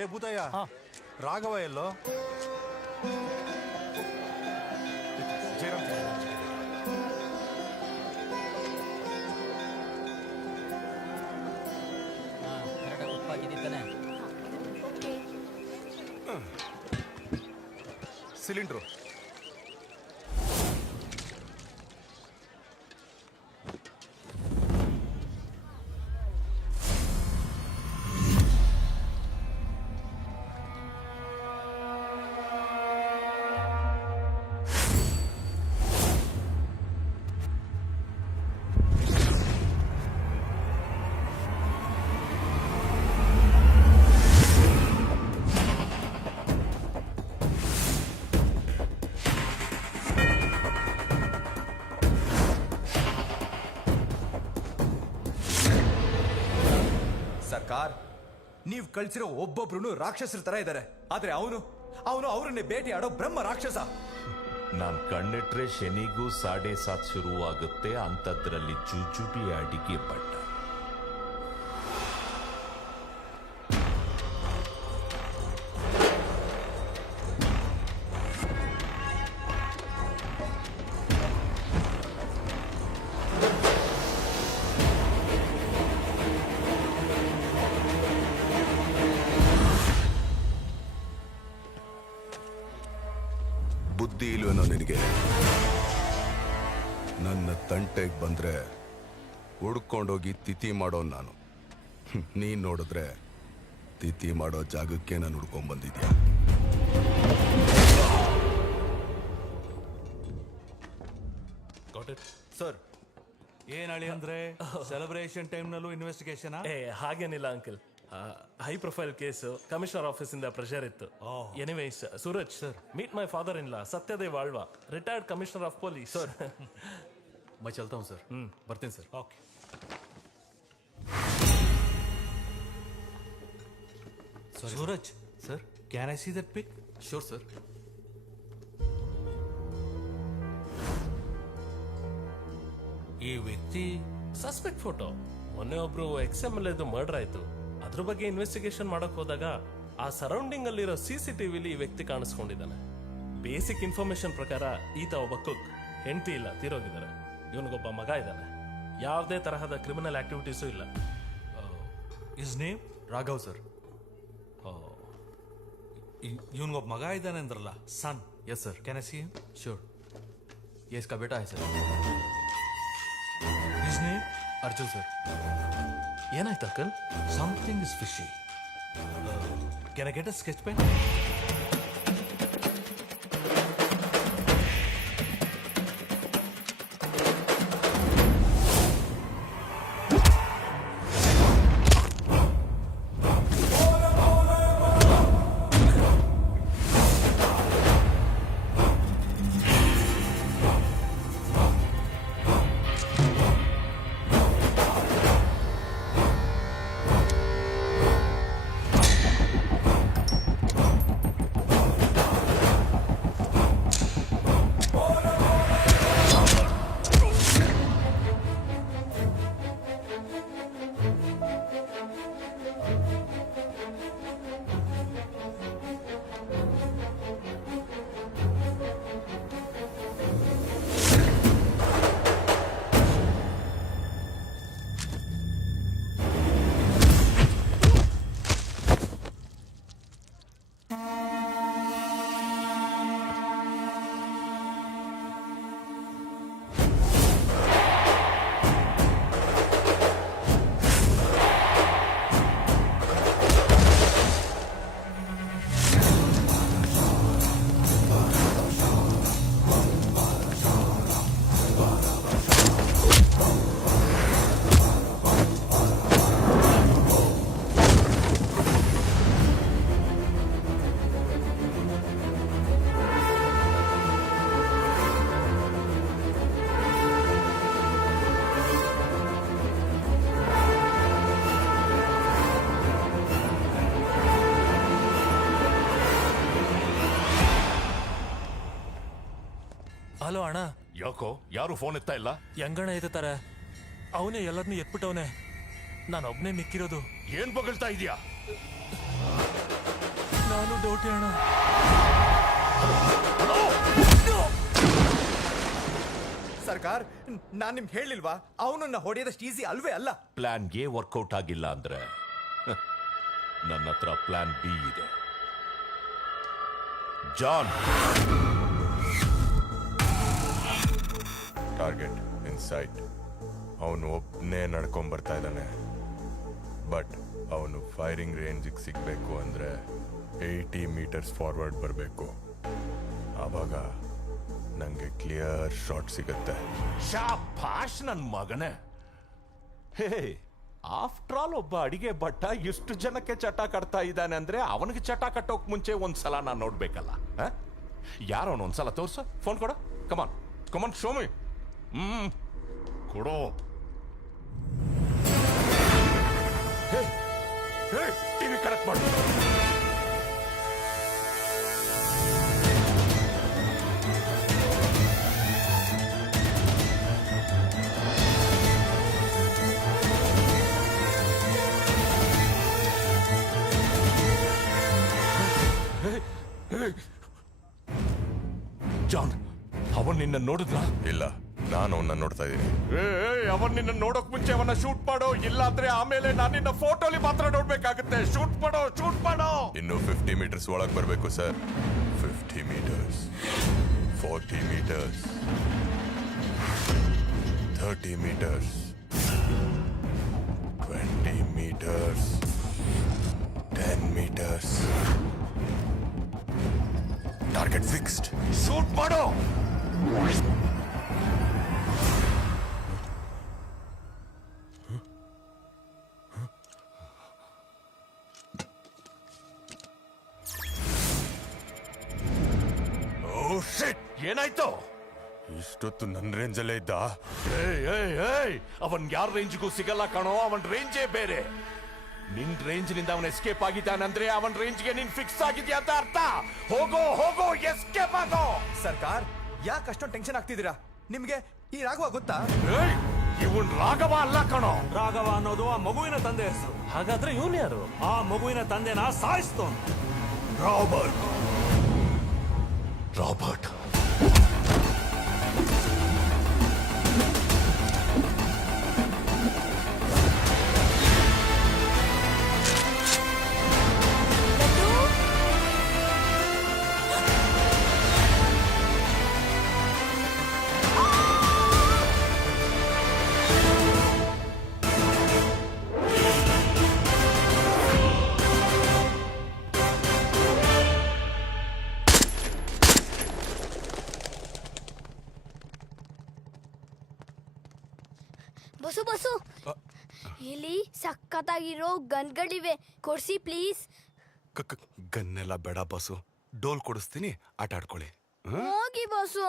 ಏ ಭೂತಯ್ಯ, ರಾಘವ ಎಲ್ಲೋ? ಸಿಲಿಂಡ್ರು ಸರ್ಕಾರ್, ನೀವು ಕಳ್ಸಿರೋ ಒಬ್ಬೊಬ್ರು ರಾಕ್ಷಸರ ತರ ಇದ್ದಾರೆ. ಆದ್ರೆ ಅವನು ಅವರನ್ನೇ ಬೇಟೆಯಾಡೋ ಬ್ರಹ್ಮ ರಾಕ್ಷಸ. ನಾನ್ ಕಣ್ಣಿಟ್ರೆ ಶನಿಗೂ 7:30 ಶುರುವಾಗುತ್ತೆ. ಅಂತದ್ರಲ್ಲಿ ಜುಜುಬಿ ಅಡಿಗೆ ಪಟ್ಟ. ಬುದ್ಧಿ ಇಲ್ವೇನೋ ನಿನಗೆ? ನನ್ನ ತಂಟೆಗೆ ಬಂದ್ರೆ ಹುಡ್ಕೊಂಡೋಗಿ ತಿಥಿ ಮಾಡೋ ನಾನು. ನೀನ್ ನೋಡಿದ್ರೆ ತಿಥಿ ಮಾಡೋ ಜಾಗಕ್ಕೆ ನಾನು ಹುಡ್ಕೊಂಡ್ ಬಂದಿದ್ಯಾ. ಸರ್, ಏನ್ ಹೇಳಿ ಅಂದ್ರೆ ಸೆಲೆಬ್ರೇಷನ್ ಟೈಮ್ನಲ್ಲೂ ಇನ್ವೆಸ್ಟಿಗೇಷನ್? ಹಾಗೇನಿಲ್ಲ uncle. High profile case, commissioner office ಇಂದ ಪ್ರೆಷರ್ ಇತ್ತು. Anyways Suraj sir, meet my father in law Satyadev Alva, retired commissioner of police. Sir मैं चलता हूँ सर. ಬರ್ತೀನಿ sir. Okay. Suraj sir, can I see that pick? Sure sir. ಈ ವ್ಯಕ್ತಿ suspect photo. ಮೊನ್ನೆ ಒಬ್ರು XMLA ಮರ್ಡರ್ ಆಯ್ತು. ಅದ್ರ ಬಗ್ಗೆ ಇನ್ವೆಸ್ಟಿಗೇಷನ್ ಮಾಡಕ್ ಹೋದಾಗ ಆ ಸರೌಂಡಿಂಗ್ ಅಲ್ಲಿರೋ CCTVಲಿ ಈ ವ್ಯಕ್ತಿ ಕಾಣಿಸ್ಕೊಂಡಿದ್ದಾನೆ. ಬೇಸಿಕ್ ಇನ್ಫಾರ್ಮೇಶನ್ ಪ್ರಕಾರ ಈತ ಒಬ್ಬ ಕುಕ್, ಹೆಂಡತಿ ಇಲ್ಲ, ತೀರೋಗಿದ್ದಾರೆ. ಇವನಿಗೊಬ್ಬ ಮಗ ಇದ್ದಾನೆ. ಯಾವುದೇ ತರಹದ ಕ್ರಿಮಿನಲ್ ಆಕ್ಟಿವಿಟೀಸು ಇಲ್ಲ. His name? ರಾಘವ್ ಸರ್. ಇವನ್ಗೊಬ್ಬ ಮಗ ಇದ್ದಾನೆ ಅಂದ್ರಲ್ಲ, son? Yes sir. Can I see him? Sure. ये इसका बेटा है sir. His name? Arjun sir. ಏನಾಯ್ತು uncle? Something is fishy. Can I get a sketch pen? Hello ಅಣ್ಣ. ಯಾಕೋ ಯಾರು ಫೋನ್ ಎತ್ತಾ ಇಲ್ಲ? ಹೆಂಗಣ್ಣ ಎತ್ತಾರೆ? ಅವನೇ ಎಲ್ಲರನ್ನೂ ಎತ್ಬಿಟ್ಟವನೆ. ನಾನು ಒಬ್ನೇ ಮಿಕ್ಕಿರೋದು. ಏನ್ ಬಗಳ್ತಾ ಇದೀಯಾ? ಡೌಟಿ ಅಣ್ಣ. ಸರ್ಕಾರ್, ನಾನ್ ನಿಮ್ಗೆ ಹೇಳಿಲ್ವಾ ಅವನನ್ನ ಹೊಡೆಯೋದಷ್ಟು ಈಸಿ ಅಲ್ವೇ ಅಲ್ಲ. ಪ್ಲಾನ್ ಎ ವರ್ಕೌಟ್ ಆಗಿಲ್ಲ ಅಂದ್ರೆ ನನ್ನ ಹತ್ರ ಪ್ಲಾನ್ ಬಿ ಇದೆ. John, target in sight. ಅವನು ಒಬ್ಬನೇ ನಡ್ಕೊಂಡ್ ಬರ್ತಾ ಇದ್ದಾನೆ. ಬಟ್ ಅವನು ಫೈರಿಂಗ್ ರೇಂಜಿಗೆ ಸಿಗ್ಬೇಕು ಅಂದ್ರೆ 80 ಮೀಟರ್ಸ್ ಫಾರ್ವರ್ಡ್ ಬರಬೇಕು. ಆವಾಗ ನಂಗೆ ಕ್ಲಿಯರ್ ಶಾಟ್ ಸಿಗುತ್ತೆ. ಶಾಬಾಷ್ ನನ್ ಮಗನೇ. ಹೇ, ಆಫ್ಟರ್ ಆಲ್ ಒಬ್ಬ ಅಡಿಗೆ ಭಟ್ಟ ಎಷ್ಟು ಜನಕ್ಕೆ ಚಟ ಕಟ್ತಾ ಇದ್ದಾನೆ ಅಂದ್ರೆ ಅವನಿಗೆ ಚಟ ಕಟ್ಟೋಕ್ ಮುಂಚೆ ಒಂದ್ಸಲ ನಾನು ನೋಡ್ಬೇಕಲ್ಲ. ಯಾರವನು ಒಂದ್ಸಲ ತೋರ್ಸು. ಫೋನ್ ಕೊಡ. ಕಮಾನ್ ಕಮಾನ್ ಶೋ ಮಿ. ಕೊಡೋ. ಟಿವಿ ಕರೆಕ್ಟ್ ಮಾಡು. ಜಾನ್, ಅವನ್ ನಿನ್ನ ನೋಡಿದ್ನ? ಇಲ್ಲ, ನಾನು ಅವನ್ನ ನೋಡ್ತಾ ಇದ್ದೀನಿ. ಅವನ್ ನಿನ್ನ ನೋಡೋಕ್ ಮುಂಚೆ ಅವನ್ನ ಶೂಟ್ ಮಾಡೋ, ಇಲ್ಲಾಂದ್ರೆ ಆಮೇಲೆ ನಾನು ನಿನ್ನ ಫೋಟೋಲಿ ಮಾತ್ರ ನೋಡ್ಬೇಕಾಗುತ್ತೆ. ಶೂಟ್ ಮಾಡೋ, ಶೂಟ್ ಮಾಡೋ. ಇನ್ನು 50 ಮೀಟರ್ಸ್ ಒಳಗೆ ಬರಬೇಕು sir. 50 meters, 40 meters, 30 meters, 20 meters, 10 meters. Target fixed. Shoot ಮಾಡೋ. ಓ ಶಿಟ್! ಏನಾಯ್ತು? ಇಷ್ಟೊತ್ತು ನನ್ನ ರೇಂಜಲ್ಲೇ ಇದ್ದ. ಅವನ್ ಯಾರ ರೇಂಜ್ಗೂ ಸಿಗಲ್ಲ ಕಣೋ. ಅವನ್ ರೇಂಜೇ ಬೇರೆ. ನಿನ್ ರೇಂಜ್ ನಿಂದ ಅವನ್ ಎಸ್ಕೇಪ್ ಆಗಿದ್ದಾನಂದ್ರೆ ಅವನ್ ರೇಂಜ್ಗೆ ನೀನ್ ಫಿಕ್ಸ್ ಆಗಿದ್ಯಾ ಅಂತ ಅರ್ಥ. ಹೋಗೋ ಹೋಗೋ, ಎಸ್ಕೇಪ್ ಆಗೋ. ಸರ್ಕಾರ್, ಯಾಕೆ ಅಷ್ಟೊಂದು ಟೆನ್ಷನ್ ಆಗ್ತಿದ್ದೀರಾ? ನಿಮ್ಗೆ ಈ ರಾಘವ ಗೊತ್ತಾ? ಇವನ್ ರಾಘವ ಅಲ್ಲ ಕಣೋ. ರಾಘವ ಅನ್ನೋದು ಆ ಮಗುವಿನ ತಂದೆ ಹೆಸರು. ಹಾಗಾದ್ರೆ ಇವನ್ ಯಾರು? ಆ ಮಗುವಿನ ತಂದೆನ ಸಾಯಿಸ್ತೋನು. ರಾಬರ್ಟ್. ರಾಬರ್ಟ್. ಬಸ್ಸು ಬಸ್ಸು, ಇಲ್ಲಿ ಸಖತ್ತಾಗಿರೋ ಗನ್ಗಳಿವೆ, ಕೊಡ್ಸಿ ಪ್ಲೀಸ್. ಗನ್ನೆಲ್ಲ ಬೇಡ ಬಸ್ಸು. ಡೋಲ್ ಕೊಡಿಸ್ತೀನಿ, ಆಟ ಆಡ್ಕೊಳ್ಳಿ. ಹೋಗಿ ಬಸ್ಸು.